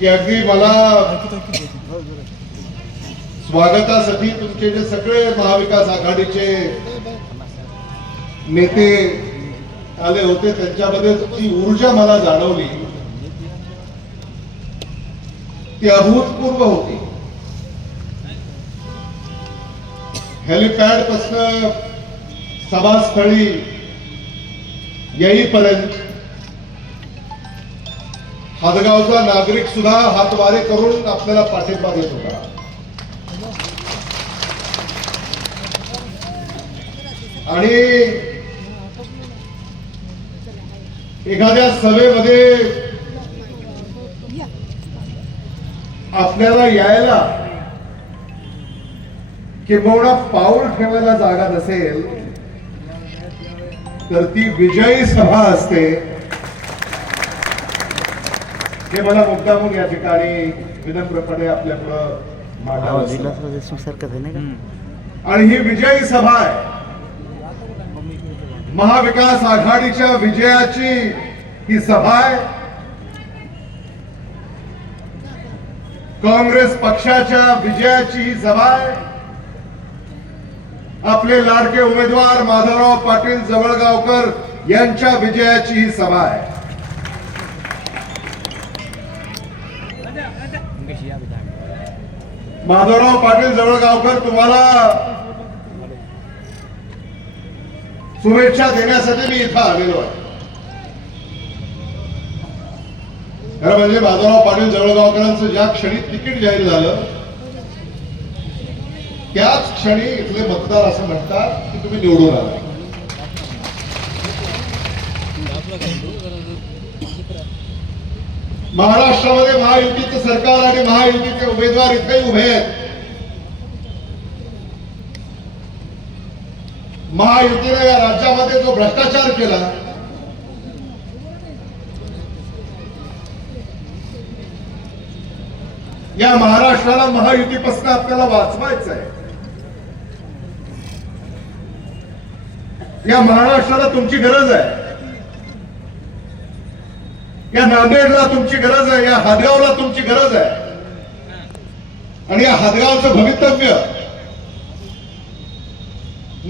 की अगदी मला स्वागतासाठी तुमचे जे सगळे महाविकास आघाडीचे नेते आले होते त्यांच्यामध्ये जी ऊर्जा मला जाणवली. ती अभूतपूर्व होती. हेलिपॅड पासन सभास्थळी येईपर्यंत हादगावचा नागरिक सुद्धा हातवारे करून आपल्याला पाठिंबा देत होता. आणि एखाद्या सभेमध्ये आपल्याला यायला किंबहुना पाऊल ठेवायला जागा नसेल तर ती विजयी सभा असते. हे मला मुद्दामून या ठिकाणी विनम्रपणे आपल्यापुढं मांडावं आणि ही विजयी सभा आहे. महाविकास आघाडीच्या विजयाची ही सभा आहे. काँग्रेस पक्षाच्या विजयाची ही सभा आहे. आपले लाडके उमेदवार माधवराव पाटील जवळगावकर यांच्या विजयाची ही सभा आहे. माधवराव पाटील जवळगावकर तुम्हाला शुभेच्छा देण्यासाठी मी इथं आलेलो आहे. खरं म्हणजे माधवराव पाटील जवळगावकरांचं ज्या क्षणी तिकीट जाहीर झालं त्याच क्षणी इथले मतदार असं म्हणतात की तुम्ही निवडून आला. महाराष्ट्रामध्ये महायुतीचं सरकार आणि महायुतीचे उमेदवार इथे उभे आहेत. महायुतीने या राज्यामध्ये जो भ्रष्टाचार केला या महाराष्ट्राला महायुतीपासून आपल्याला वाचवायचं आहे या महाराष्ट्राला तुमची गरज आहे. या नांदेडला तुमची गरज आहे या हादगावला तुमची गरज आहे. आणि या हादगावचं भवितव्य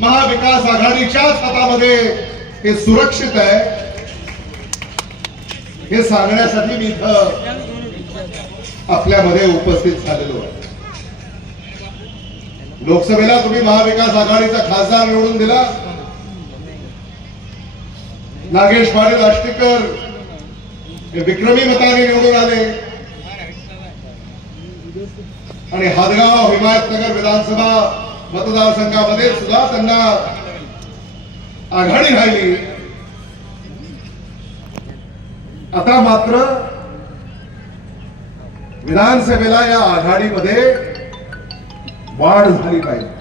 महाविकास आघाडीच्याच हातामध्ये हे सुरक्षित आहे हे सांगण्यासाठी मी इथं आपल्यामध्ये उपस्थित झालेलो आहे. लोकसभेला तुम्ही महाविकास आघाडीचा खासदार निवडून दिला. नागेश पाटील आष्टीकर विक्रमी मताने निवडून आले. आणि हादगाव हिमायतनगर विधानसभा मतदारसंघामध्ये सुद्धा त्यांना आघाडी राहिली. आता मात्र विधानसभेला या आघाडीमध्ये वाढ झाली पाहिजे.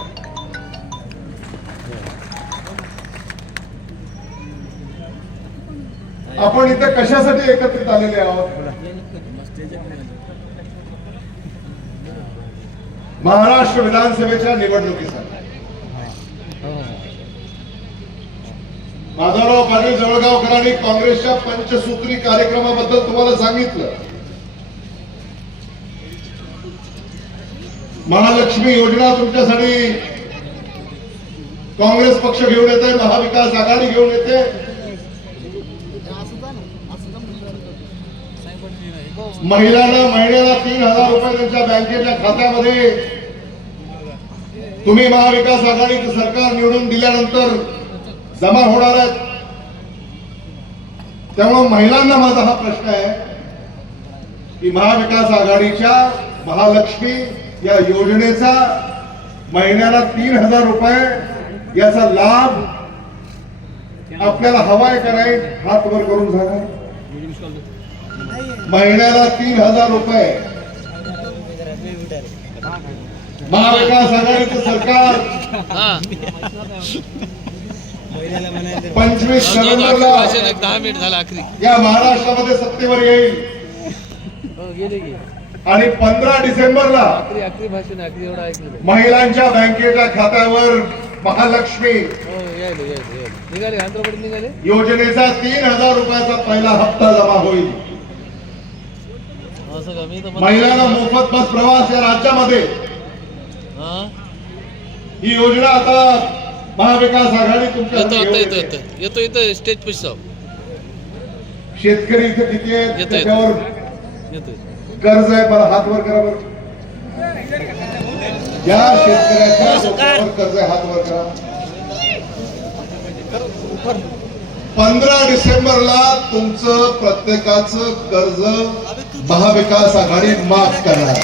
आपण इथे कशासाठी एकत्रित आलेले आहोत? महाराष्ट्र विधानसभेच्या निवडणुकीसाठी. माधवराव पाटील जवळगावकरांनी काँग्रेसच्या पंचसूत्री कार्यक्रमाबद्दल तुम्हाला सांगितलं. महालक्ष्मी योजना तुमच्यासाठी काँग्रेस पक्ष घेऊन येते महाविकास आघाडी घेऊन येते. महिलांना महिन्याला तीन हजार रुपये त्यांच्या बँकेच्या खात्यामध्ये. तुम्ही महाविकास आघाडीचं सरकार निवडून दिल्यानंतर जमा होणार आहेत. त्यामुळे महिलांना माझा हा प्रश्न आहे की महाविकास आघाडीच्या महालक्ष्मी या योजनेचा महिन्याला तीन हजार रुपये याचा लाभ आपल्याला हवाय का नाही? हात वर करून सांगा. महिन्याला तीन हजार रुपये. महाविकास आघाडीचं सरकार. पंचवीस नोव्हेंबरला दहा मिनिट झाला या महाराष्ट्रामध्ये सत्तेवर येईल. आणि पंधरा डिसेंबरला महिलांच्या बँकेच्या खात्यावर महालक्ष्मी. हो निघाले निघाले. योजनेचा तीन हजार रुपयाचा पहिला हप्ता जमा होईल. असं का मी तर म्हणतो- महिलांना मोफत बस प्रवास या राज्यामध्ये. हा? ही योजना आता महाविकास आघाडी तुमच्या येतो हाती आता घेऊन येतो येते. येतो. येतो येतो स्टेज पैसे शेतकरी इथे किती आहेत? येतो. त्याच्यावर येतो कर्ज आहे मला हात वर करा बरं. ज्या शेतकऱ्याच्या डोक्यावर कर्ज आहे हात वर करा. पंधरा डिसेंबरला तुमचं प्रत्येकाचं कर्ज महाविकास आघाडी माफ करणार.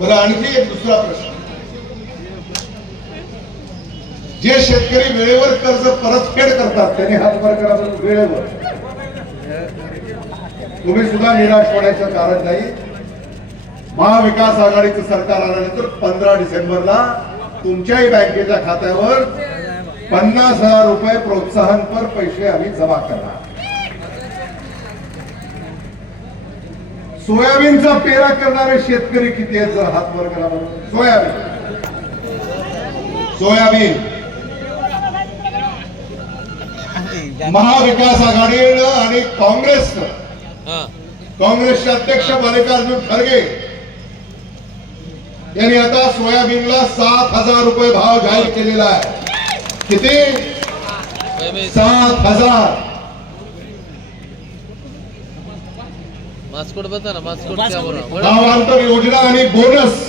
बरं आणखी एक दुसरा प्रश्न. जे शेतकरी वेळेवर कर्ज परतफेड करतात त्यांनी हातभार करा वेळेवर. तुम्ही सुद्धा निराश होण्याचं कारण नाही. महाविकास आघाडीचं सरकार आल्यानंतर पंधरा डिसेंबरला तुमच्याही बँकेच्या खात्यावर पन्नास हजार रुपये प्रोत्साहनपर पैसे आम्ही जमा करणार. सोयाबीनचा पेरा करणारे शेतकरी किती आहेत जर हात वर करा. सोयाबीन. सोयाबीन. महाविकास आघाडीनं आणि काँग्रेसनं. हा. काँग्रेसचे अध्यक्ष मल्लिकार्जुन खरगे यांनी आता सोयाबीनला सात हजार रुपये भाव जाहीर केलेला आहे. किती? सात हजार. मास्कोट बता ना मास्कोट क्या बोला भावांतर योजना आणि बोनस